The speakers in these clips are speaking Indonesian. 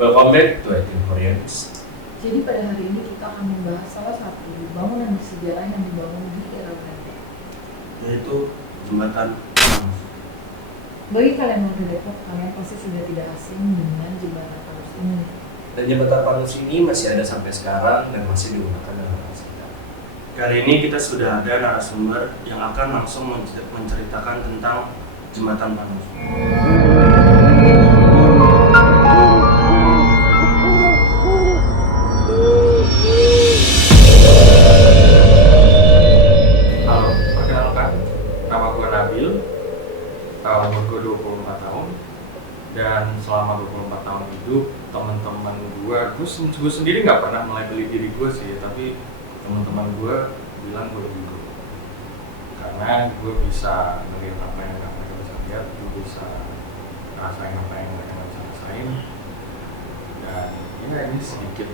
Welcome back to 18 Koreans. Jadi pada hari ini kita akan membahas salah satu bangunan bersejarah yang dibangun di era Belanda, yaitu jembatan Panus. Bagi kalian warga Depok, kalian pasti sudah tidak asing dengan jembatan Panus ini. Dan jembatan Panus ini masih ada sampai sekarang dan masih digunakan dalam kita. Kali ini kita sudah ada narasumber yang akan langsung menceritakan tentang jembatan Panus. Halo, perkenalkan, nama gue Nabil, umur gue 24 tahun, dan selama 24 tahun hidup, teman-teman gue sendiri nggak pernah melabeli diri gue sih, tapi teman-teman gue bilang gue lebih dulu. Karena gue bisa melihat apa yang nggak mereka bisa lihat, gue bisa rasain apa yang mereka nggak bisa rasain, dan ya ini sedikit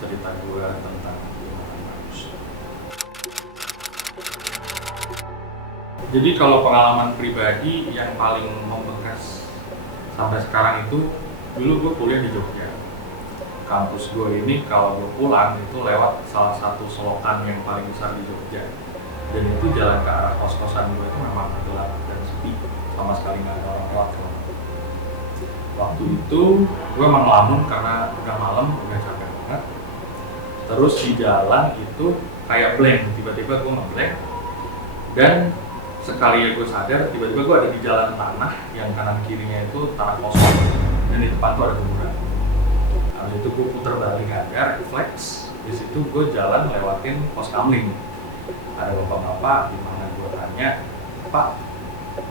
cerita gue tentang jembatan Panus. Jadi kalau pengalaman pribadi yang paling membekas sampai sekarang itu, dulu gue kuliah di Jogja. Kampus gue ini kalau gue pulang itu lewat salah satu selokan yang paling besar di Jogja. Dan itu jalan ke arah kos-kosan gue itu memang gelap dan sepi, sama sekali nggak ada orang lewat. Waktu itu gue emang ngelamun karena udah malam, udah capek banget. Terus di jalan itu kayak blank, tiba-tiba gue nge-blank. Dan sekali gue sadar, tiba-tiba gue ada di jalan tanah yang kanan kirinya itu tanah kosong dan di depan tuh ada kuburan. Habis itu gue puter balik aja, refleks. Di situ gue jalan lewatin pos kamling. Ada bapak-bapak di mana gue tanya, "Pak,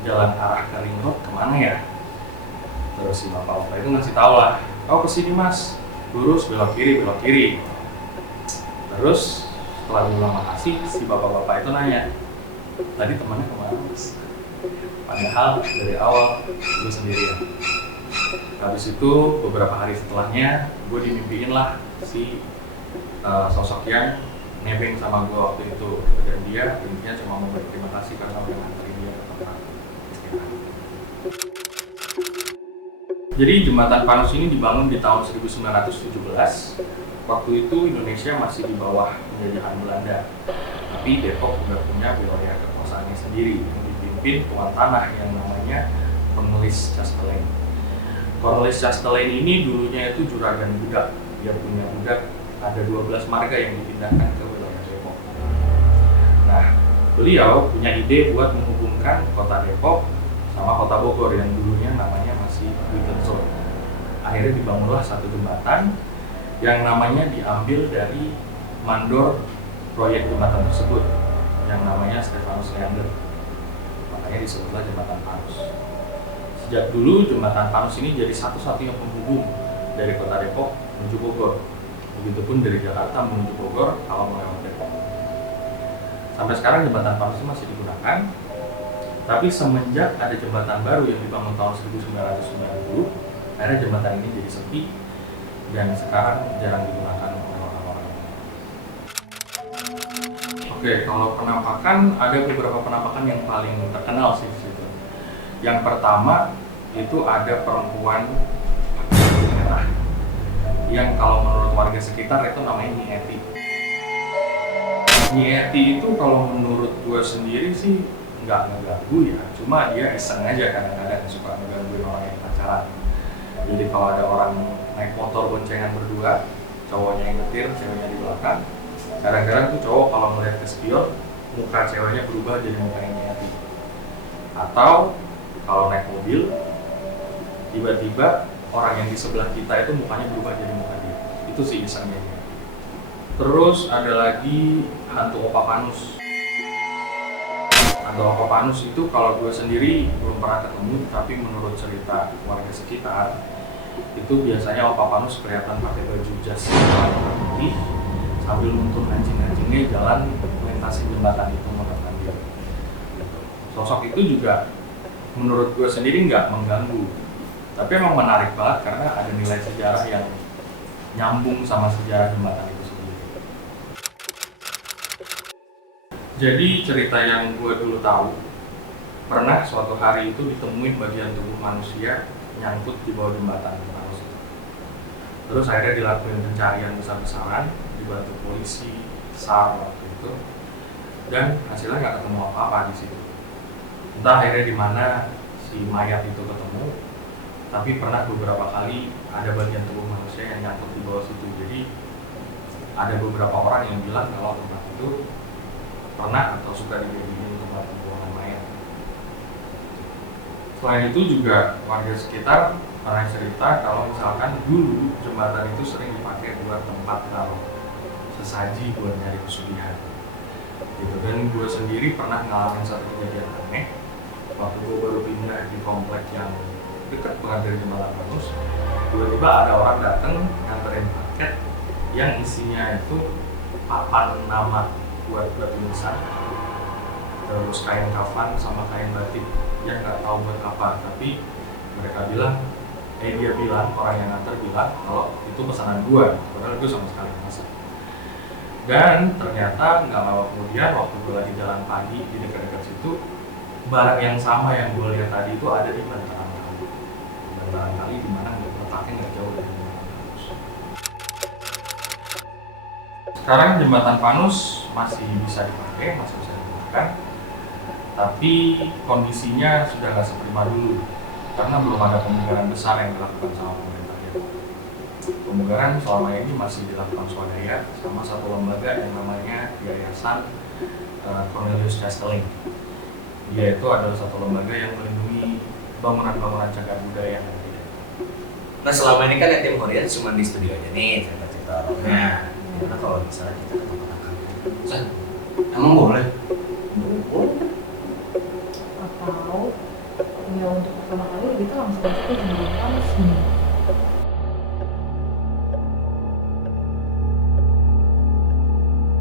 jalan arah ke Ring Road kemana ya?" Terus si bapak-bapak itu ngasih tahu lah, "Oh kesini mas, lurus belok kiri, belok kiri." Terus setelah gue bilang makasih, si bapak-bapak itu nanya, "Tadi temannya kemana mas?" Padahal dari awal gue sendirian. Habis itu beberapa hari setelahnya gue dimimpiin lah si sosok yang nebeng sama gue waktu itu, dan dia intinya cuma mau berterima kasih karena udah nganterin dia ke tempat istirahat. Jadi jembatan Panus ini dibangun di tahun 1917. Waktu itu Indonesia masih di bawah penjajahan Belanda, tapi Depok udah punya wilayah kekuasaannya sendiri yang dipimpin tuan tanah yang namanya Cornelis Castellane. Cornelis Castellane ini dulunya itu juragan budak. Dia punya budak, ada 12 marga yang dipindahkan ke wilayah Depok. Nah, beliau punya ide buat menghubungkan kota Depok sama kota Bogor yang dulunya namanya masih Wittensel. Akhirnya dibangunlah satu jembatan yang namanya diambil dari mandor proyek jembatan tersebut yang namanya Stefanus Leander. Makanya disebutlah jembatan Panus. Sejak dulu jembatan Panus ini jadi satu-satunya penghubung dari kota Depok menuju Bogor. Begitupun dari Jakarta menuju Bogor kalau melewati Depok. Sampai sekarang jembatan Panus masih digunakan, tapi semenjak ada jembatan baru yang dibangun tahun 1990, akhirnya jembatan ini jadi sepi dan sekarang jarang digunakan oleh orang-orang. Oke, kalau penampakan, ada beberapa penampakan yang paling terkenal sih di situ. Yang pertama itu ada perempuan merah yang kalau menurut warga sekitar itu namanya Nyi Eti. Nyi Eti itu kalau menurut gue sendiri sih nggak ngeganggu ya, cuma dia iseng aja kadang-kadang suka ngegangguin orang yang pacaran. Jadi kalau ada orang naik motor boncengan berdua, cowoknya yang nyetir, ceweknya di belakang, kadang-kadang tuh cowok kalau melihat ke spion, muka ceweknya berubah jadi mukanya Nyi Eti. Atau kalau naik mobil, tiba-tiba orang yang di sebelah kita itu mukanya berubah jadi muka dia. Itu sih isengnya. Terus ada lagi hantu Opa Panus. Hantu Opa Panus itu kalau gue sendiri belum pernah ketemu, tapi menurut cerita warga sekitar, itu biasanya Opa Panus kelihatan pakai baju jas putih sambil nuntun anjing-anjingnya jalan melintasi jembatan itu menekan dia. Sosok itu juga menurut gue sendiri nggak mengganggu, tapi emang menarik banget karena ada nilai sejarah yang nyambung sama sejarah jembatan itu sendiri. Jadi cerita yang gue dulu tahu, pernah suatu hari itu ditemuin bagian tubuh manusia nyangkut di bawah jembatan Panus. Terus akhirnya dilakukan pencarian besar-besaran, dibantu polisi, SAR waktu itu, dan hasilnya nggak ketemu apa-apa di situ. Entah akhirnya di mana si mayat itu ketemu, tapi pernah beberapa kali ada bagian tubuh manusia yang nyangkut di bawah situ. Jadi ada beberapa orang yang bilang kalau tempat itu pernah atau suka dijadiin tempat pembuangan mayat. Selain itu juga warga sekitar pernah cerita kalau misalkan dulu jembatan itu sering dipakai buat tempat taruh sesaji buat nyari pesugihan gitu. Dan gue sendiri pernah ngalamin satu kejadian aneh waktu gue baru pindah di komplek yang dekat banget dari jembatan Panus. Tiba-tiba ada orang datang nganterin paket yang isinya itu papan nama buat nisan, terus kain kafan sama kain batik yang nggak tahu buat apa, tapi dia bilang, orang yang nganter bilang kalau itu pesanan gua, padahal itu sama sekali nggak masak. Dan ternyata nggak lama kemudian waktu gua lagi jalan pagi di dekat-dekat situ, barang yang sama yang gua lihat tadi itu ada di bantaran kali, dan barangkali di mana letaknya nggak jauh dari jembatan Panus. Sekarang jembatan Panus masih bisa dipakai, masih bisa digunakan, tapi kondisinya sudah nggak seprima dulu karena belum ada pemugaran besar yang dilakukan sama pemerintah Depok. Pemugaran selama ini masih dilakukan swadaya sama satu lembaga yang namanya Yayasan Cornelius Casteling. Dia itu adalah satu lembaga yang melindungi bangunan-bangunan cagar budaya yang ada di Depok. Nah selama ini kan tim Horian cuma di studio aja nih cerita-cerita orangnya. Gimana kalau misalnya kita ke tempat akang? Emang boleh? Boleh. Atau ya untuk pertama kali kita langsung masuk ke jembatan Panus nih.